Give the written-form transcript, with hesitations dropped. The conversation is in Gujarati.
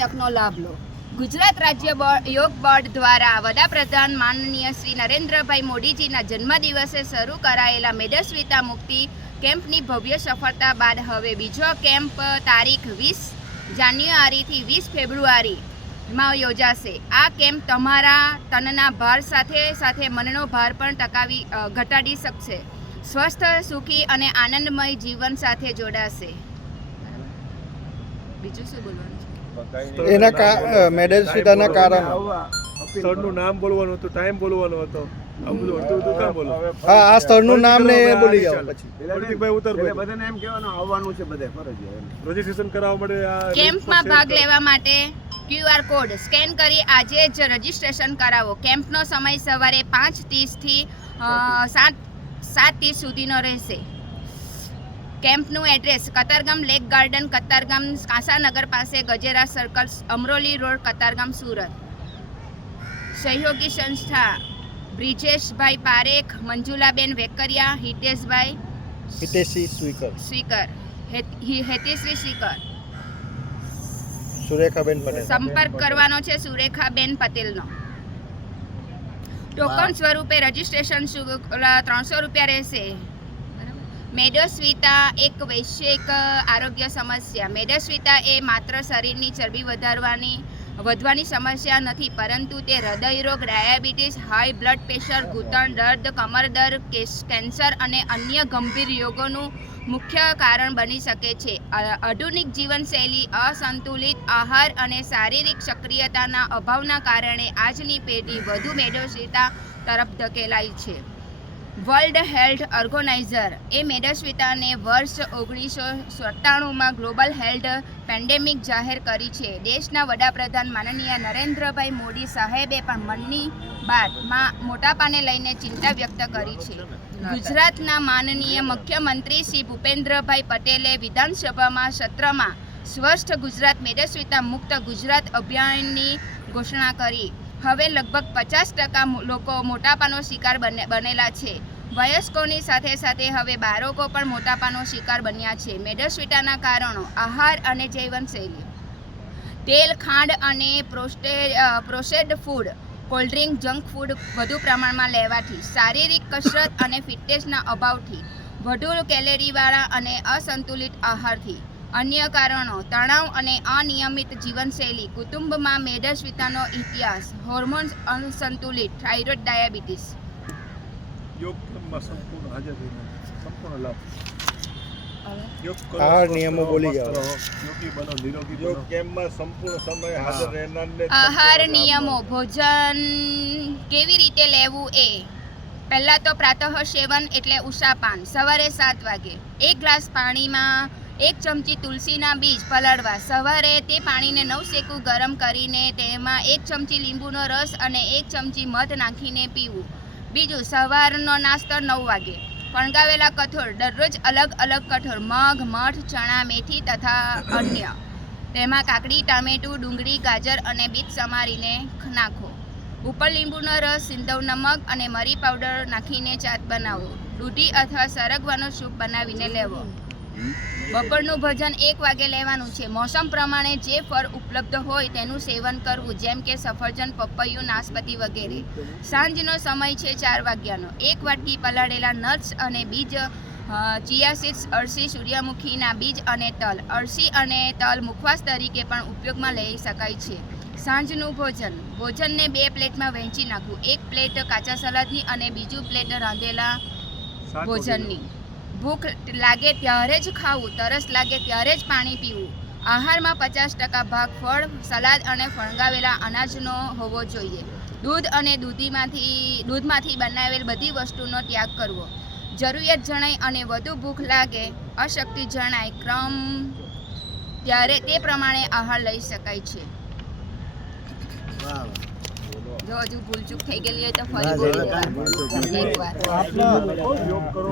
તકનો લાભ લો। ગુજરાત રાજ્ય યોગ બોર્ડ દ્વારા વડાપ્રધાન માનનીય શ્રી નરેન્દ્રભાઈ મોદીજીના જન્મદિવસે શરૂ કરાયેલા મેદસ્વીતા મુક્તિ કેમ્પની ભવ્ય સફળતા બાદ હવે બીજો કેમ્પ તારીખ 20 જાન્યુઆરીથી 20 ફેબ્રુઆરીમાં યોજાશે। આ કેમ્પ તમારા તનના ભાર સાથે સાથે મનનો ભાર પણ ઘટાડી શકશે, સ્વસ્થ, સુખી અને આનંદમય જીવન સાથે જોડાશે। બીજું શું બોલવાનું છે? એના મેદસ્વીતાના કારણે સ્થળનું નામ બોલવાનું હતું, ટાઈમ બોલવાનો હતો, આ બધું અડધું કામ બોલો। હા, આ સ્થળનું નામ ને બોલી જાઓ પછી પ્રતિકભાઈ ઉતરભાઈ બધાને એમ કહેવાનું આવવાનું છે, બધે ફરજિયાત રજીસ્ટ્રેશન કરાવવા માટે આ કેમ્પમાં ભાગ લેવા માટે QR કોડ સ્કેન કરી આજે જ રજીસ્ટ્રેશન કરાવો। કેમ્પનો સમય સવારે 5:30 થી 7:30 સુધીનો રહેશે। કેમ્પનું address Katargam lake garden, Katargam Kansanagar પાસે, ગજેરા સર્કલ, અમરોલી રોડ, કતારગામ, સુરત। સહયોગી સંસ્થા બ્રિજેશભાઈ પારેખ, મંજુલાબેન વેકરિયા, હિતેશી સ્વીકર, હેતીશ્રી સ્વીકર। સુરેખાબેન પટેલ સંપર્ક કરવાનો છે સુરેખાબેન પટેલનો। ટોકન સ્વરૂપે રજીસ્ટ્રેશન શુલ્ક 300 રૂપિયા રહેશે। મેદસ્વીતા એક વૈશ્વિક આરોગ્ય સમસ્યા। મેદસ્વીતા એ માત્ર શરીરની ચરબી વધવાની સમસ્યા નથી, પરંતુ તે હૃદયરોગ, ડાયાબિટીસ, હાઈ બ્લડ પ્રેશર, ઘૂંટણ દર્દ, કમર દર્દ, કેન્સર અને અન્ય ગંભીર રોગોનું મુખ્ય કારણ બની શકે છે। આધુનિક જીવનશૈલી, અસંતુલિત આહાર અને શારીરિક સક્રિયતાના અભાવના કારણે આજની પેઢી વધુ મેદસ્વીતા તરફ ધકેલાય છે। વર્લ્ડ હેલ્થ ઓર્ગેનાઇઝર એ મેદસ્વીતાને વર્ષ 1997માં ગ્લોબલ હેલ્થ પેન્ડેમિક જાહેર કરી છે। દેશના વડાપ્રધાન માનનીય નરેન્દ્રભાઈ મોદી સાહેબે પણ મનની બાતમાં મોટાપાને લઈને ચિંતા વ્યક્ત કરી છે। ગુજરાતના માનનીય મુખ્યમંત્રી શ્રી ભૂપેન્દ્રભાઈ પટેલે વિધાનસભામાં સત્રમાં સ્વસ્થ ગુજરાત, મેદસ્વીતા મુક્ત ગુજરાત અભિયાનની ઘોષણા કરી। હવે લગભગ 50% લોકો મોટાપાનો શિકાર બનેલા છે। વયસ્કોની સાથે સાથે હવે બાળકો પણ મોટાપાનો શિકાર બન્યા છે। મેદસ્વીતાના કારણો: આહાર અને જીવનશૈલી, તેલ, ખાંડ અને processed food, cold drink, junk food વધુ પ્રમાણમાં લેવાથી, શારીરિક કસરત અને ફિટનેસના અભાવથી, વધુ કેલરીવાળા અને અસંતુલિત આહારથી। અન્ય કારણો: તણાવ અને અનિયમિત જીવનશૈલી, કુટુંબમાં મેદસ્વીતાનો ઇતિહાસ, હોર્મોન્સ અસંતુલિત, થાઇરોઇડ, ડાયાબિટીસ। યોગ કેમ્પમાં સંપૂર્ણ હાજર રહીને સંપૂર્ણ લાભ। યોગ કરો, આહાર નિયમો બોલી જાઓ। યોગી બનો, નિરોગી યોગ બનો। કેમ્પમાં સંપૂર્ણ સમય હાજર રહેનારને આહાર નિયમો: ભોજન કેવી રીતે લેવું એ પહેલાં તો પ્રાતઃ સેવન એટલે ઉષાપાન, સવારે 7 વાગે 1 ગ્લાસ પાણીમાં 1 ચમચી તુલસીના બીજ પલાળવા। સવારે તે પાણીને નવશેકું ગરમ કરીને તેમાં 1 ચમચી લીંબુનો રસ અને 1 ચમચી મધ નાખીને પીવું। બીજું, સવારનો નાસ્તો 9 વાગે ફણગાવેલા કઠોળ, દરરોજ અલગ અલગ કઠોળ, મગ, મઠ, ચણા, મેથી તથા અન્ય। તેમાં કાકડી, ટામેટું, ડુંગળી, ગાજર અને બીટ સમારીને નાખો। ઉપર લીંબુનો રસ, સિંધવ નમક અને મરી પાવડર નાખીને ચાટ બનાવો। દૂધી અથવા સરગવાનો સૂપ બનાવીને લેવો। બપોરનું ભોજન 1 વાગે લેવાનું છે। મોસમ પ્રમાણે જે ફળ ઉપલબ્ધ હોય તેનું સેવન કરવું, જેમ કે સફરજન, પપૈયું, નાશપતી વગેરે। સાંજનો સમય છે 4 વાગ્યાનો। 1 વાટકી પલાળેલા નટ્સ અને બીજ, ચિયા સીડ્સ, અળસી, સૂર્યમુખીના બીજ અને તલ। અળસી અને તલ મુખવાસ તરીકે પણ ઉપયોગમાં લઈ શકાય છે। સાંજનું ભોજનને 2 પ્લેટમાં વહેંચી નાખવું। 1 પ્લેટ કાચા સલાદની અને બીજું પ્લેટ રાંધેલા ભોજનની। ભૂખ લાગે ત્યારે જ ખાવું, તરસ લાગે ત્યારે જ પાણી પીવું। આહારમાં 50% ભાગ ફળ, સલાદ અને ફણગાવેલા અનાજનો હોવો જોઈએ। દૂધ અને દૂધમાંથી બનાવેલ બધી વસ્તુનો ત્યાગ કરવો। જરૂરિયાત જણાય અને વધુ ભૂખ લાગે, અશક્તિ જણાય ત્યારે તે પ્રમાણે આહાર લઈ શકાય છે। જો હજુ ભૂલચૂક થઈ ગયેલી હોય તો ફરી બોલી દેવાનું। યોગ કરો।